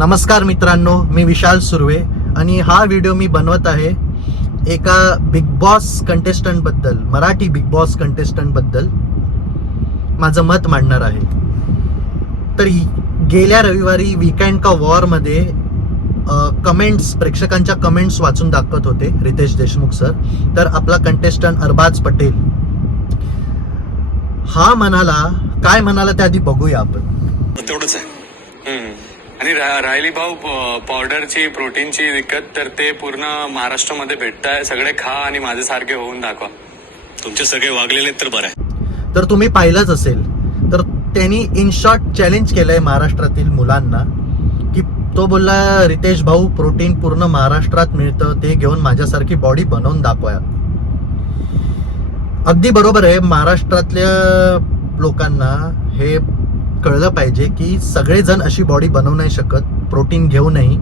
नमस्कार मित्रांनो मी विशाल सुर्वे आणि हा व्हिडिओ मी बनवत आहे एका बिग बॉस कंटेस्टंटबद्दल मराठी बिग बॉस कंटेस्टंटबद्दल माझं मत मांडणार आहे. तर गेल्या रविवारी वीकेंड का वॉरमध्ये कमेंट्स प्रेक्षकांच्या कमेंट्स वाचून दाखवत होते रितेश देशमुख सर तर आपला कंटेस्टंट अरबाज पटेल. हा म्हणाला काय म्हणाला ते आधी बघूया आपण. तेवढंच आहे. आणि रा- राहिली भाऊ पावडरची प्रोटीनची दिक्कत तर ते पूर्ण महाराष्ट्रामध्ये भेटताय. सगळे खा आणि माझ्यासारखे होऊन दाखवा. तुमचे सगळे वागलेले तर बरं आहे. तर तुम्ही पाहिलंच असेल तर त्यांनी इन शॉर्ट चॅलेंज केलंय महाराष्ट्रातील मुलांना की तो बोलला रितेश भाऊ प्रोटीन पूर्ण महाराष्ट्रात मिळतं ते घेऊन माझ्यासारखी बॉडी बनवून दाखवा. अगदी बरोबर आहे महाराष्ट्रातल्या लोकांना हे कळलं पाहिजे की सगळेजण अशी बॉडी बनवू नाही शकत प्रोटीन घेऊनही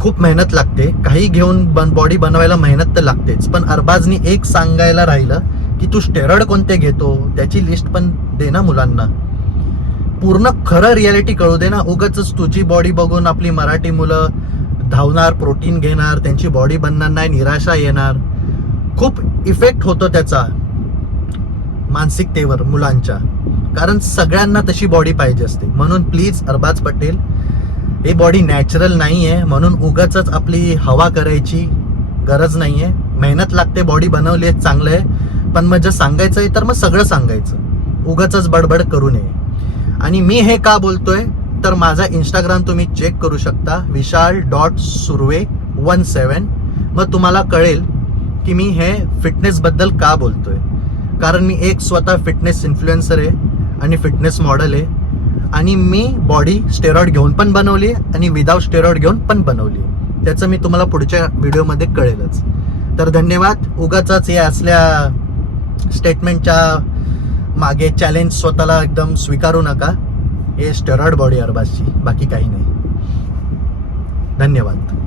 खूप मेहनत लागते. काही घेऊन बन बॉडी बनवायला मेहनत तर लागतेच. पण अरबाजनी एक सांगायला राहिलं की तू स्टेरॉइड कोणते घेतो? त्याची लिस्ट पण दे ना मुलांना. पूर्ण खरं रियालिटी कळू दे ना. उगच तुझी बॉडी बघून आपली मराठी मुलं धावणार प्रोटीन घेणार त्यांची बॉडी बनणार नाही निराशा येणार. खूप इफेक्ट होतो त्याचा. मानसिकतेवर मुलांच्या. कारण सगळ्यांना तशी बॉडी पाहिजे असते. म्हणून प्लीज अरबाज पटेल ही बॉडी नॅचरल नाही आहे म्हणून उगाच आपली हवा करायची गरज नाही आहे मेहनत लागते बॉडी बनवली आहे चांगलं आहे. पण मग जर सांगायचं आहे तर मग सगळं सांगायचं. उगाच बडबड करू नये. आणि मी हे का बोलतोय? तर माझा इंस्टाग्राम तुम्ही चेक करू शकता. Vishal dot Surve one seven मग तुम्हाला कळेल की मी हे फिटनेसबद्दल का बोलतोय. कारण मी एक स्वतः फिटनेस इन्फ्लुएन्सर आहे. आणि फिटनेस मॉडेल आहे. आणि मी बॉडी स्टेरॉइड घेऊन पण बनवली आणि विदाउट स्टेरॉइड घेऊन पण बनवली. त्याचं मी तुम्हाला पुढच्या व्हिडिओमध्ये कळेलच. तर धन्यवाद. उगाच या असल्या स्टेटमेंटच्या मागे चॅलेंज स्वतःला एकदम स्वीकारू नका. हे स्टेरॉइड बॉडी अरबाजची. बाकी काही नाही. धन्यवाद.